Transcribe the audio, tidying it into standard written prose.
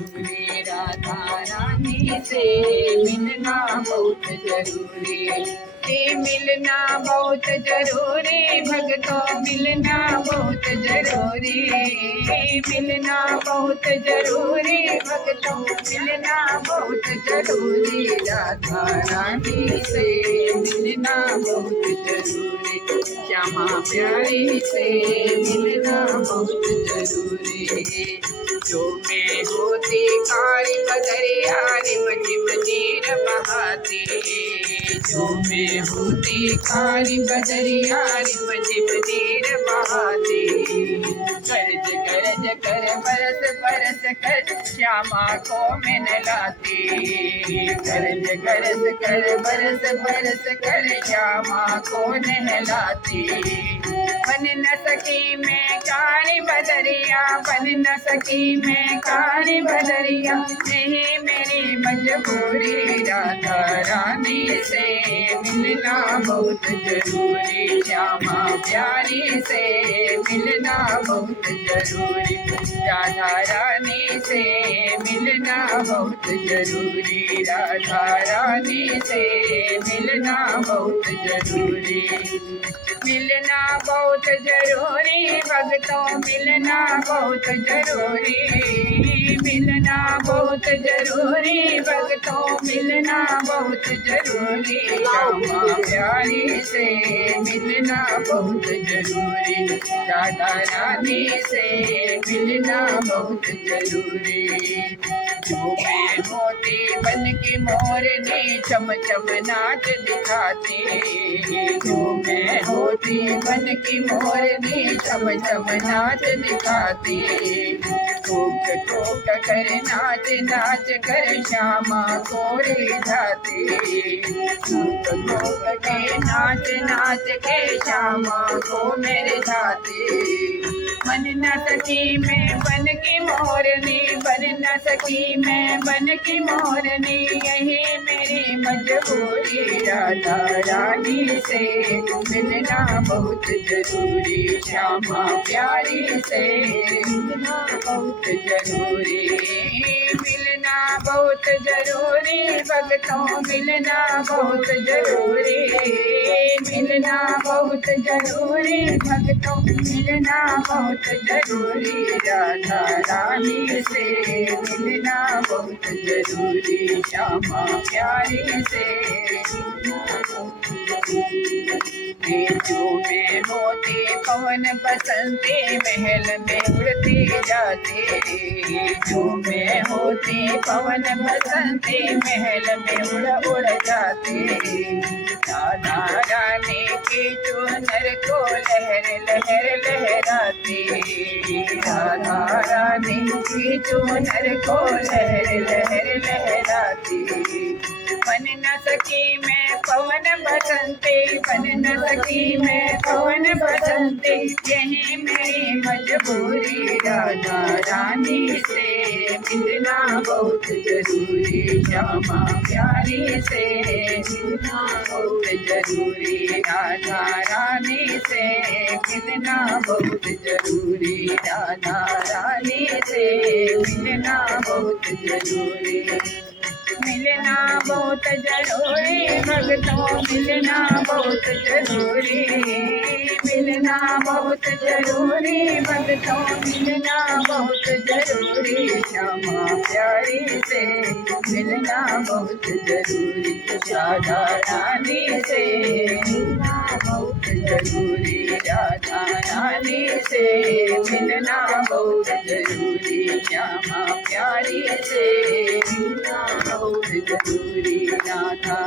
जरूरी, राधा रानी से मिलना बहुत जरूरी, से मिलना बहुत जरूरी, भक्तों मिलना बहुत जरूरी, मिलना बहुत जरूरी, भक्तों मिलना बहुत जरूरी, राधा रानी से मिलना बहुत जरूरी, श्यामा प्यारी से मिलना बहुत जरूरी। जो में होती काली बदरिया रिम झिम नीर बहाती, जो में होती काली बदरिया रिम झिम नीर बहाती, गरज गरज कर बरस बरस कर श्यामा को मैं नहलाती, गरज गरज कर बरस बरस कर श्यामा को नहलाती, बन न सकी मैं काली बदरिया, बन न सकी मैं काली बदरिया, नहीं मेरी मजबूरी, राधा रानी से मिलना बहुत जरूरी, श्यामा प्यारी से मिलना बहुत जरूरी, राधा रानी से मिलना बहुत जरूरी, राधा रानी से मिलना बहुत जरूरी, मिलना बहुत जरूरी, भक्तों मिलना बहुत जरूरी, मिलना बहुत जरूरी, भक्तों मिलना बहुत जरूरी, श्यामा प्यारी से मिलना बहुत जरूरी, राधा रानी से मिलना बहुत जरूरी। जो मैं होती बन की मोरनी चम चम नाच दिखाती, जो मैं होती बन की मोरनी चम चम नाच दिखाती, टोक टोक कर नाच नाच कर श्यामा को रिझाती, टोक टोक के नाच नाच के श्यामा को मेरे जाती, बन न सकी मैं बन की मोरनी, बन न सकी मैं बन की मोरनी, यही मेरी मजबूरी, राधा रानी से मिलना बहुत जरूरी, श्यामा प्यारी से मिलना बहुत जरूरी, मिलना बहुत जरूरी, भक्तों मिलना बहुत जरूरी, मिलना बहुत जरूरी, भक्तों मिलना बहुत जरूरी, राधा रानी से मिलना बहुत जरूरी, श्यामा प्यारी से मिलना बहुत जरूरी। जो में होती पवन बसंती महल में उड़ती जाती, जो में होती पवन बसंती महल में उड़ उड़ जाती, राधा रानी की चुनर को लहर लहर लहराती, राधा रानी की चुनर को लहर लहर लहराती, बन न सकी मैं पवन बसंती, बन न सकी मैं पवन बसंती, यही मेरी मजबूरी, राधा रानी से मिलना बहुत जरूरी, श्यामा प्यारी से मिलना बहुत जरूरी, राधा रानी से मिलना बहुत जरूरी, राधा रानी से मिलना बहुत जरूरी, मिलना बहुत जरूरी, भक्तों मिलना बहुत जरूरी, मिलना बहुत जरूरी, भक्तों मिलना बहुत जरूरी, श्यामा प्यारी से मिलना बहुत जरूरी, राधा रानी से मिलना बहुत जरूरी, राधा रानी से मिलना बहुत जरूरी, श्यामा प्यारी से मिलना बहुत जरूरी, राधा